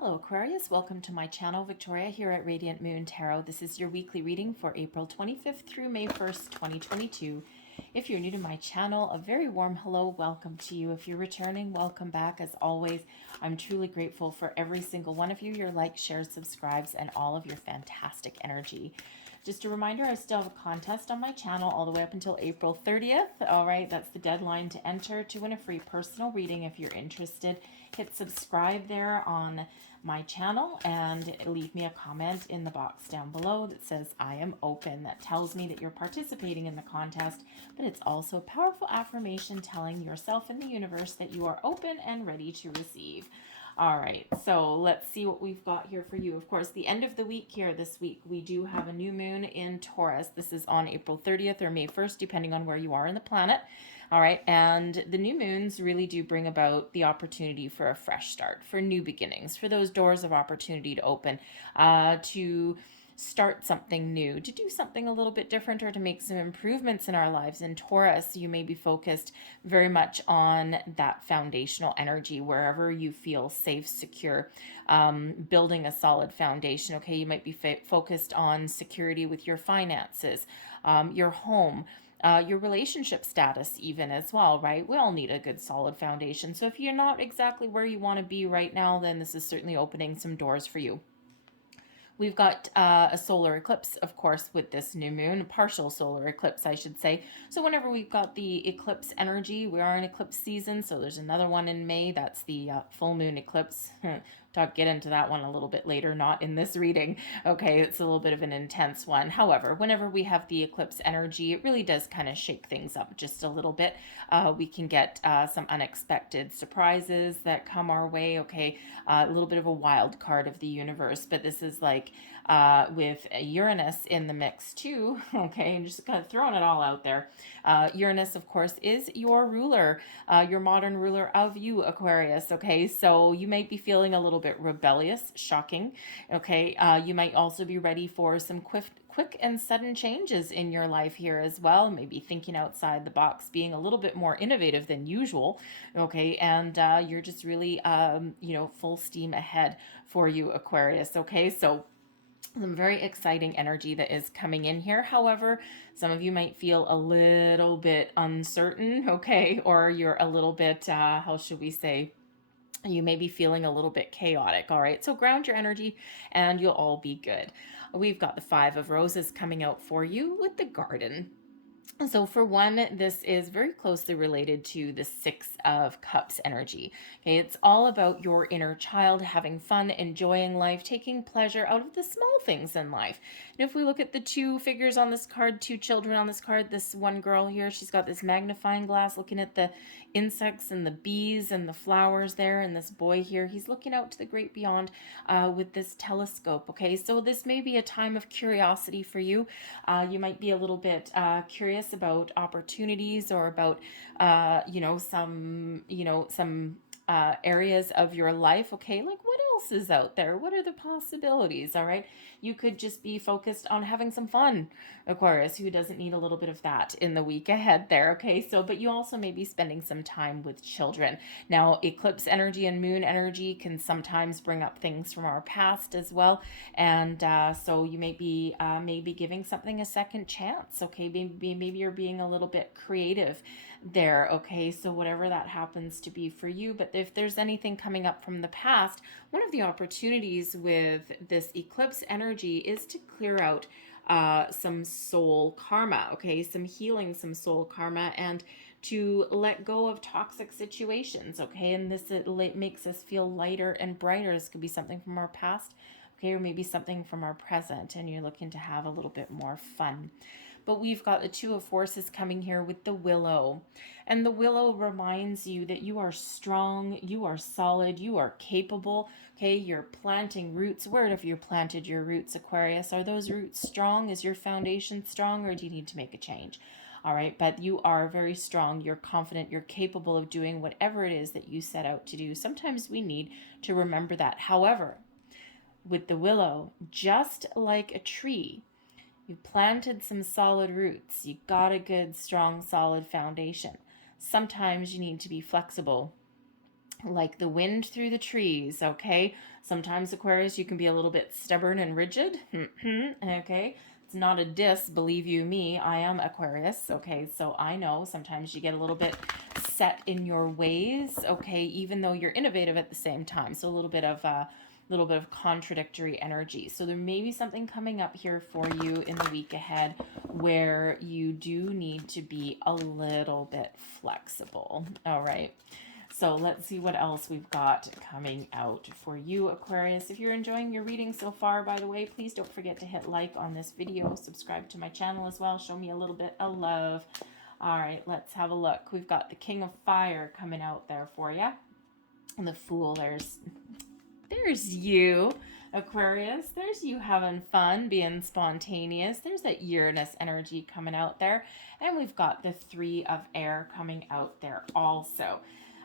Hello Aquarius, welcome to my channel. Victoria here at Radiant Moon Tarot. This is your weekly reading for April 25th through May 1st, 2022. If you're new to my channel, a very warm hello, welcome to you. If you're returning, welcome back. As always, I'm truly grateful for every single one of you, your likes, shares, subscribes, and all of your fantastic energy. Just a reminder, I still have a contest on my channel all the way up until April 30th. All right, that's the deadline to enter to win a free personal reading. If you're interested, hit subscribe there on my channel and leave me a comment in the box down below that says I am open. That tells me that you're participating in the contest, but it's also a powerful affirmation telling yourself and the universe that you are open and ready to receive. All right, so let's see what we've got here for you. Of course, the end of the week here this week, we do have a new moon in Taurus. This is on April 30th or May 1st, depending on where you are in the planet. All right, and the new moons really do bring about the opportunity for a fresh start, for new beginnings, for those doors of opportunity to open, to start something new, to do something a little bit different, or to make some improvements in our lives. In Taurus, you may be focused very much on that foundational energy, wherever you feel safe, secure, building a solid foundation. Okay, you might be focused on security with your finances, your home, your relationship status even as well, right? We all need a good solid foundation. So if you're not exactly where you want to be right now, then this is certainly opening some doors for you. We've got a solar eclipse, of course, with this new moon, partial solar eclipse, I should say. So whenever we've got the eclipse energy, we are in eclipse season. So there's another one in May. That's the full moon eclipse. Get into that one a little bit later, not in this reading. Okay, it's a little bit of an intense one. However, whenever we have the eclipse energy, it really does kind of shake things up just a little bit. We can get some unexpected surprises that come our way. Okay, a little bit of a wild card of the universe, but this is like with Uranus in the mix too. Okay, and just kind of throwing it all out there. Uranus, of course, is your ruler, your modern ruler of you, Aquarius. Okay, so you might be feeling a little bit rebellious, shocking. Okay, you might also be ready for some quick and sudden changes in your life here as well. Maybe thinking outside the box, being a little bit more innovative than usual. Okay, and you're just really, full steam ahead for you, Aquarius. Okay, so some very exciting energy that is coming in here. However, some of you might feel a little bit uncertain, okay, or you're a little bit, how should we say, you may be feeling a little bit chaotic. All right, so ground your energy and you'll all be good. We've got the Five of Roses coming out for you with the Garden. So for one, this is very closely related to the Six of Cups energy. Okay, it's all about your inner child having fun, enjoying life, taking pleasure out of the small things in life. And if we look at the two figures on this card, two children on this card, this one girl here, she's got this magnifying glass looking at the insects and the bees and the flowers there, and this boy here, he's looking out to the great beyond with this telescope. Okay, so this may be a time of curiosity for you. You might be a little bit curious about opportunities or about some areas of your life. Okay, like what else is out there? What are the possibilities? All right, you could just be focused on having some fun, Aquarius. Who doesn't need a little bit of that in the week ahead there? Okay, so but you also may be spending some time with children. Now, eclipse energy and moon energy can sometimes bring up things from our past as well, and so you may be maybe giving something a second chance. Okay, maybe you're being a little bit creative there. Okay, so whatever that happens to be for you. But if there's anything coming up from the past, one of the opportunities with this eclipse energy is to clear out some soul karma. Okay, some healing, some soul karma, and to let go of toxic situations. Okay, and this it makes us feel lighter and brighter. This could be something from our past, okay, or maybe something from our present, and you're looking to have a little bit more fun. But we've got the Two of Forces coming here with the Willow. And the Willow reminds you that you are strong, you are solid, you are capable. Okay, you're planting roots. Where have you planted your roots, Aquarius? Are those roots strong? Is your foundation strong, or do you need to make a change? All right, but you are very strong, you're confident, you're capable of doing whatever it is that you set out to do. Sometimes we need to remember that. However, with the willow, just like a tree, you planted some solid roots. You got a good, strong, solid foundation. Sometimes you need to be flexible like the wind through the trees, okay? Sometimes, Aquarius, you can be a little bit stubborn and rigid, okay? It's not a diss, believe you me, I am Aquarius, okay? So I know sometimes you get a little bit set in your ways, okay? Even though you're innovative at the same time. So a little bit of contradictory energy. So there may be something coming up here for you in the week ahead where you do need to be a little bit flexible, all right? So let's see what else we've got coming out for you, Aquarius. If you're enjoying your reading so far, by the way, please don't forget to hit like on this video, subscribe to my channel as well, show me a little bit of love. All right, let's have a look. We've got the King of Fire coming out there for you. And the Fool, there's you, Aquarius. There's you having fun, being spontaneous. There's that Uranus energy coming out there. And we've got the Three of Air coming out there also.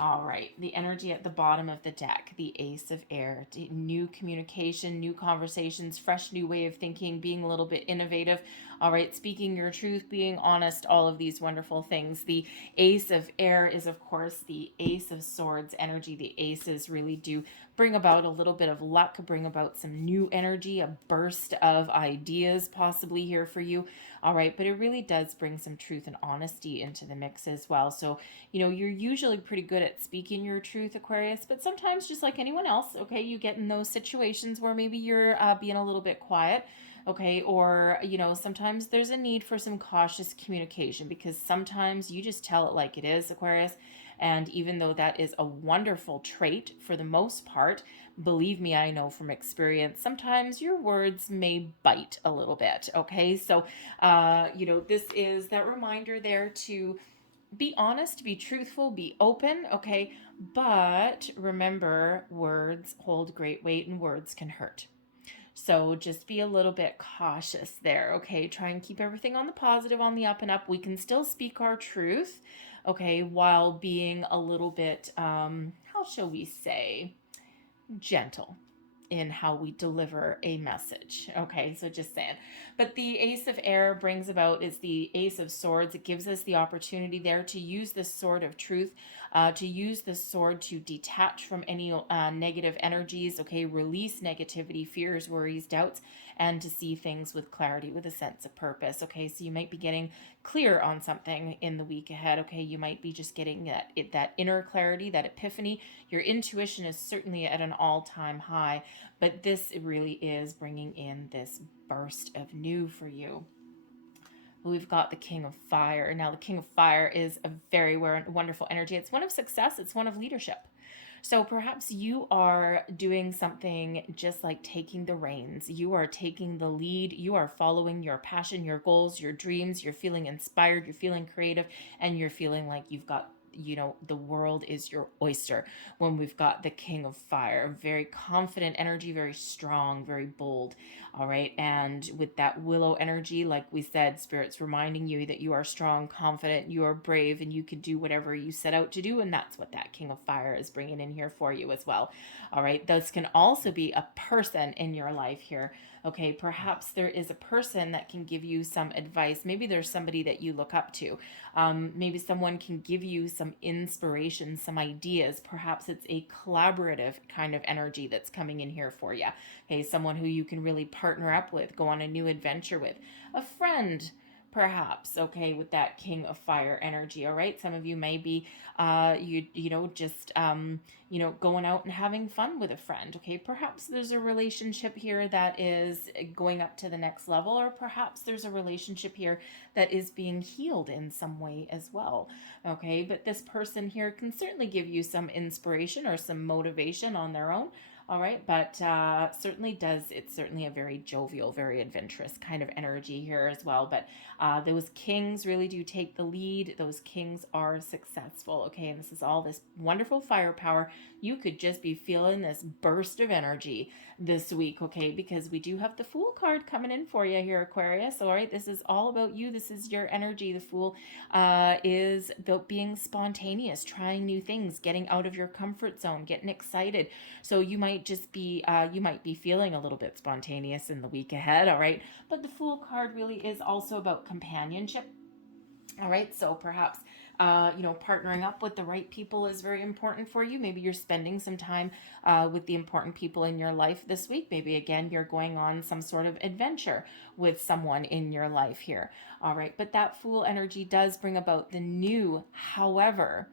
All right, the energy at the bottom of the deck, the Ace of Air, new communication, new conversations, fresh new way of thinking, being a little bit innovative. All right, speaking your truth, being honest, all of these wonderful things. The Ace of Air is, of course, the Ace of Swords energy. The aces really do bring about a little bit of luck, bring about some new energy, a burst of ideas possibly here for you. All right, but it really does bring some truth and honesty into the mix as well. So, you're usually pretty good at speaking your truth, Aquarius, but sometimes, just like anyone else, okay, you get in those situations where maybe you're being a little bit quiet, okay, or, sometimes there's a need for some cautious communication, because sometimes you just tell it like it is, Aquarius. And even though that is a wonderful trait for the most part, believe me, I know from experience, sometimes your words may bite a little bit, okay? So, this is that reminder there to be honest, be truthful, be open, okay? But remember, words hold great weight and words can hurt. So just be a little bit cautious there, okay? Try and keep everything on the positive, on the up and up. We can still speak our truth, okay, while being a little bit, how shall we say, gentle in how we deliver a message. Okay, so just saying. But the Ace of Air brings about is the Ace of Swords. It gives us the opportunity there to use this sword of truth, to use this sword to detach from any negative energies, okay, release negativity, fears, worries, doubts, and to see things with clarity, with a sense of purpose. Okay, so you might be getting clear on something in the week ahead. Okay, you might be just getting that inner clarity, that epiphany. Your intuition is certainly at an all-time high, but this really is bringing in this burst of new for you. We've got the King of Fire. Now, the King of Fire is a very wonderful energy. It's one of success. It's one of leadership. So perhaps you are doing something just like taking the reins. You are taking the lead. You are following your passion, your goals, your dreams. You're feeling inspired. You're feeling creative, and you're feeling like you've got, the world is your oyster when we've got the King of Fire. Very confident energy, very strong, very bold. All right. And with that Willow energy, like we said, Spirit's reminding you that you are strong, confident, you are brave, and you can do whatever you set out to do. And that's what that King of Fire is bringing in here for you as well. All right. This can also be a person in your life here. Okay, perhaps there is a person that can give you some advice. Maybe there's somebody that you look up to. Maybe someone can give you some inspiration, some ideas. Perhaps it's a collaborative kind of energy that's coming in here for you. Okay, someone who you can really partner up with, go on a new adventure with. A friend, perhaps, okay, with that King of Fire energy. All right, some of you may be going out and having fun with a friend. Okay, perhaps there's a relationship here that is going up to the next level, or perhaps there's a relationship here that is being healed in some way as well. Okay, but this person here can certainly give you some inspiration or some motivation on their own. All right, but it's certainly a very jovial, very adventurous kind of energy here as well. But those kings really do take the lead. Those kings are successful, okay? And this is all this wonderful firepower. You could just be feeling this burst of energy this week, okay? Because we do have the Fool card coming in for you here, Aquarius. All right, this is all about you. This is your energy. The Fool is about being spontaneous, trying new things, getting out of your comfort zone, getting excited. So you might be feeling a little bit spontaneous in the week ahead, all right? But the Fool card really is also about companionship. All right, so perhaps Partnering up with the right people is very important for you. Maybe you're spending some time with the important people in your life this week. Maybe again, you're going on some sort of adventure with someone in your life here. All right. But that Fool energy does bring about the new. However,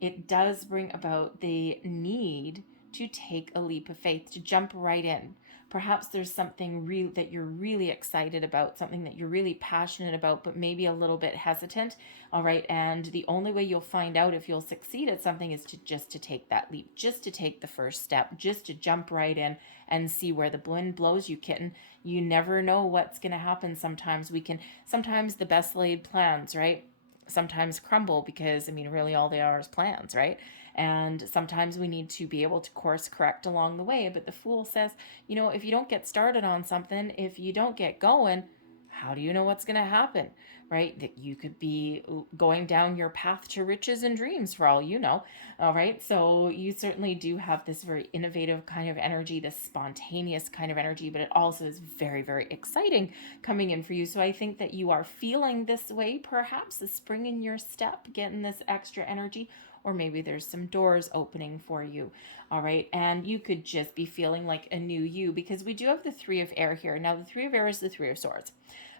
it does bring about the need to take a leap of faith, to jump right in. Perhaps there's something real that you're really excited about, something that you're really passionate about, but maybe a little bit hesitant. All right. And the only way you'll find out if you'll succeed at something is to take that leap, just to take the first step, just to jump right in and see where the wind blows you, kitten. You never know what's going to happen. Sometimes the best laid plans, right? Sometimes crumble because, really all they are is plans, right? And sometimes we need to be able to course correct along the way. But the Fool says, if you don't get started on something, if you don't get going, how do you know what's going to happen, right? That you could be going down your path to riches and dreams for all you know. All right. So you certainly do have this very innovative kind of energy, this spontaneous kind of energy, but it also is very, very exciting coming in for you. So I think that you are feeling this way, perhaps a spring in your step, getting this extra energy, or maybe there's some doors opening for you. All right. And you could just be feeling like a new you, because we do have the Three of Air here. Now, the Three of Air is the Three of Swords.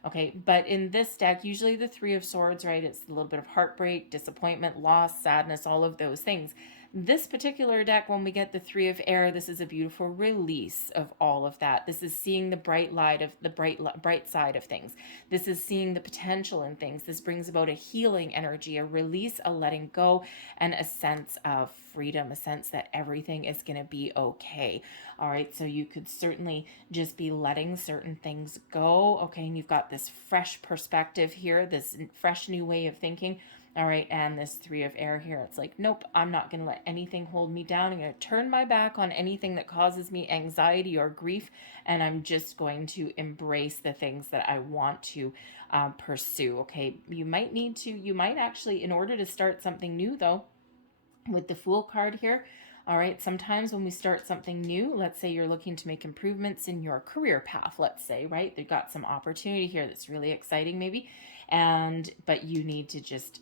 Okay. But in this deck, usually the Three of Swords, right? It's a little bit of heartbreak, disappointment, loss, sadness, all of those things. This particular deck, when we get the Three of Air, this is a beautiful release of all of that. This is seeing the bright light of the bright side of things. This is seeing the potential in things. This brings about a healing energy, a release, a letting go, and a sense of freedom, a sense that everything is going to be okay. All right, so you could certainly just be letting certain things go. Okay, and you've got this fresh perspective here, this fresh new way of thinking. All right, and this Three of Air here, it's like, nope, I'm not going to let anything hold me down. I'm going to turn my back on anything that causes me anxiety or grief, and I'm just going to embrace the things that I want to pursue. Okay, you might actually, in order to start something new though, with the Fool card here, all right, sometimes when we start something new, let's say you're looking to make improvements in your career path, let's say, right? They've got some opportunity here that's really exciting maybe, but you need to just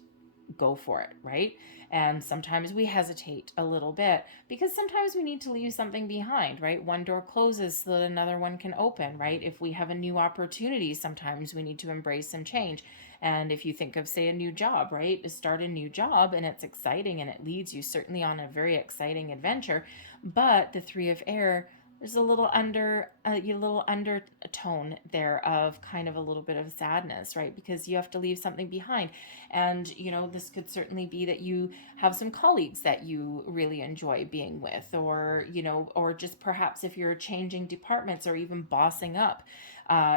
go for it, right? And sometimes we hesitate a little bit because sometimes we need to leave something behind, right? One door closes so that another one can open, right? If we have a new opportunity, sometimes we need to embrace some change. And if you think of, say, a new job, right? To start a new job and it's exciting and it leads you certainly on a very exciting adventure. But the Three of Air, there's a little undertone there of kind of a little bit of sadness, right? Because you have to leave something behind. And, this could certainly be that you have some colleagues that you really enjoy being with, or just perhaps if you're changing departments or even bossing up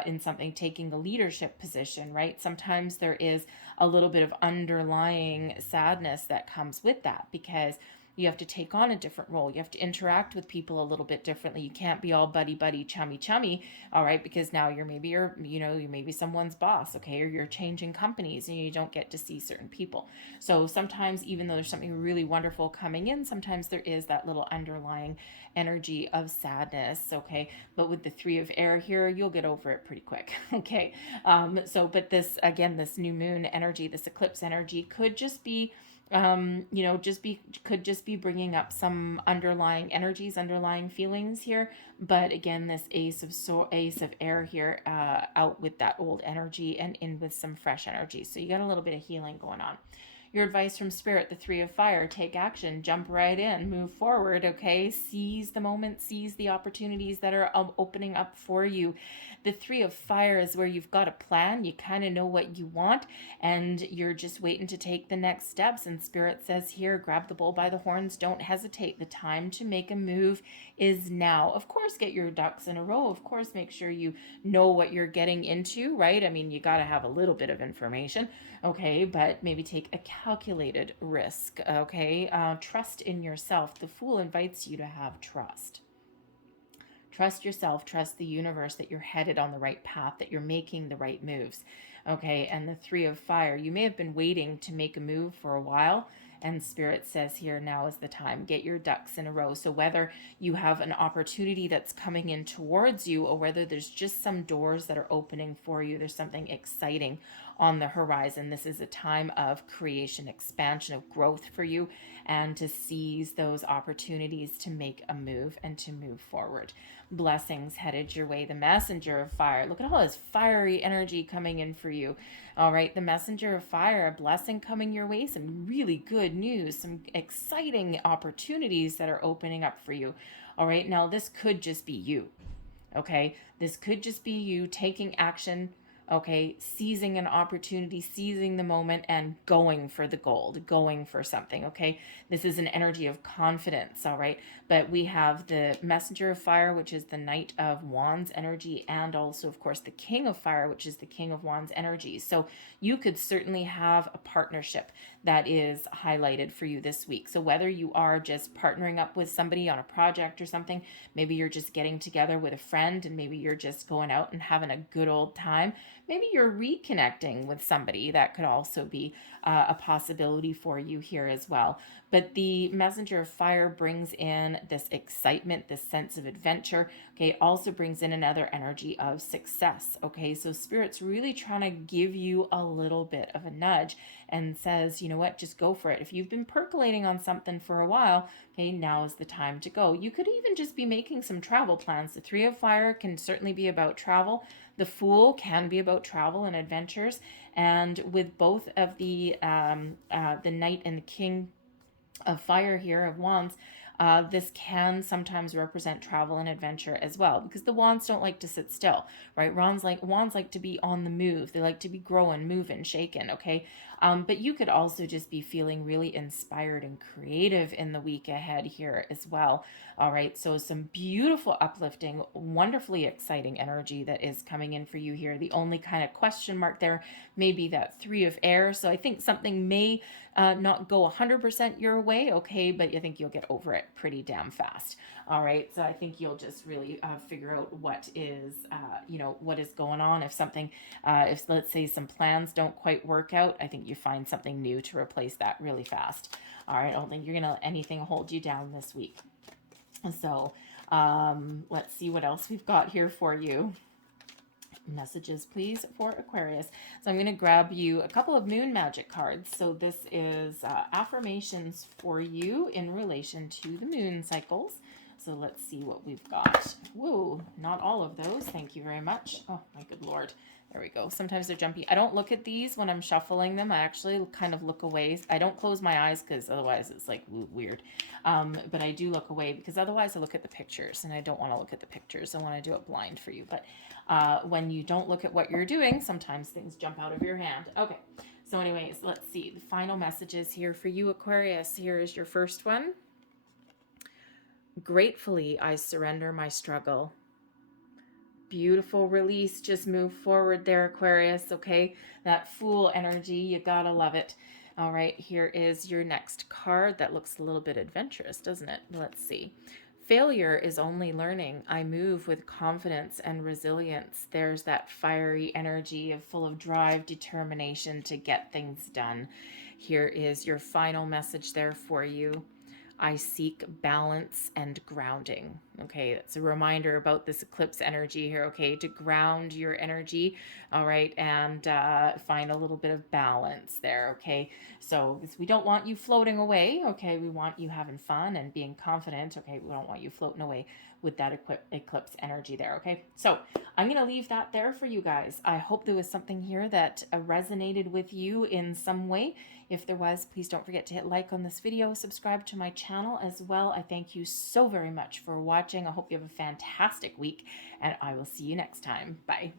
in something, taking a leadership position, right? Sometimes there is a little bit of underlying sadness that comes with that because you have to take on a different role. You have to interact with people a little bit differently. You can't be all buddy, chummy, all right? Because now you're maybe someone's boss, okay? Or you're changing companies and you don't get to see certain people. So sometimes, even though there's something really wonderful coming in, sometimes there is that little underlying energy of sadness, okay? But with the Three of Air here, you'll get over it pretty quick, okay? But this new moon energy, this eclipse energy could just be could just be bringing up some underlying energies, underlying feelings here. But again, this Ace of Air here, out with that old energy and in with some fresh energy. So you got a little bit of healing going on. Your advice from Spirit, the Three of Fire: take action, jump right in, move forward, okay? Seize the moment, seize the opportunities that are opening up for you. The Three of Fire is where you've got a plan, you kind of know what you want, and you're just waiting to take the next steps. And Spirit says here, grab the bull by the horns, don't hesitate. The time to make a move is now. Of course, get your ducks in a row. Of course, make sure you know what you're getting into, right? You got to have a little bit of information, okay? But maybe take a calculated risk, okay? Trust in yourself. The Fool invites you to have trust. Trust yourself, trust the universe that you're headed on the right path, that you're making the right moves, okay? And the Three of Fire, you may have been waiting to make a move for a while, And Spirit says here, now is the time. Get your ducks in a row. So whether you have an opportunity that's coming in towards you, or whether there's just some doors that are opening for you, there's something exciting on the horizon. This is a time of creation, expansion, of growth for you, and to seize those opportunities to make a move and to move forward. Blessings headed your way. The messenger of fire. Look at all this fiery energy coming in for you. All right, the messenger of fire, a blessing coming your way, some really good news, some exciting opportunities that are opening up for you. All right, now this could just be you. Okay, this could just be you taking action, okay, seizing an opportunity, seizing the moment, and going for the gold, going for something. Okay, this is an energy of confidence. All right, but we have the messenger of fire, which is the knight of wands energy, and also of course the king of fire, which is the king of wands energy. So you could certainly have a partnership that is highlighted for you this week. So whether you are just partnering up with somebody on a project or something, maybe you're just getting together with a friend, and maybe you're just going out and having a good old time. Maybe you're reconnecting with somebody. That could also be a possibility for you here as well. But the messenger of fire brings in this excitement, this sense of adventure. Okay, it also brings in another energy of success. Okay, so Spirit's really trying to give you a little bit of a nudge and says, you know what, just go for it. If you've been percolating on something for a while, okay, now is the time to go. You could even just be making some travel plans. The three of fire can certainly be about travel. The Fool can be about travel and adventures. And with both of the Knight and the King of Fire here, of Wands, this can sometimes represent travel and adventure as well, because the wands don't like to sit still, right? Wands like to be on the move. They like to be growing, moving, shaking. Okay, but you could also just be feeling really inspired and creative in the week ahead here as well. All right, so some beautiful, uplifting, wonderfully exciting energy that is coming in for you here. The only kind of question mark there may be that three of air. So I think something may not go 100% your way, okay, but I think you'll get over it pretty damn fast. All right, so I think you'll just really figure out what is, what is going on. If something, if let's say some plans don't quite work out, I think you find something new to replace that really fast. All right, I don't think you're gonna let anything hold you down this week. So let's see what else we've got here for you. Messages, please, for Aquarius. So I'm going to grab you a couple of moon magic cards. So this is affirmations for you in relation to the moon cycles. So let's see what we've got. Whoa, not all of those. Thank you very much. Oh, my good Lord. There we go. Sometimes they're jumpy. I don't look at these when I'm shuffling them. I actually kind of look away. I don't close my eyes because otherwise it's like weird. But I do look away because otherwise I look at the pictures, and I don't want to look at the pictures. I want to do it blind for you. But when you don't look at what you're doing, sometimes things jump out of your hand. Okay. So anyways, let's see. The final messages here for you, Aquarius. Here is your first one. Gratefully, I surrender my struggle. Beautiful release. Just move forward there, Aquarius. Okay, that Fool energy, you gotta love it. All right, here is your next card. That looks a little bit adventurous, doesn't it? Let's see. Failure is only learning. I move with confidence and resilience. There's that fiery energy of full of drive, determination to get things done. Here is your final message there for you. I seek balance and grounding. Okay, that's a reminder about this eclipse energy here, okay, to ground your energy, all right, and find a little bit of balance there, okay? So we don't want you floating away, okay? We want you having fun and being confident, okay? We don't want you floating away with that eclipse energy there, okay? So I'm going to leave that there for you guys. I hope there was something here that resonated with you in some way. If there was, please don't forget to hit like on this video, subscribe to my channel as well. I thank you so very much for watching. I hope you have a fantastic week, and I will see you next time. Bye.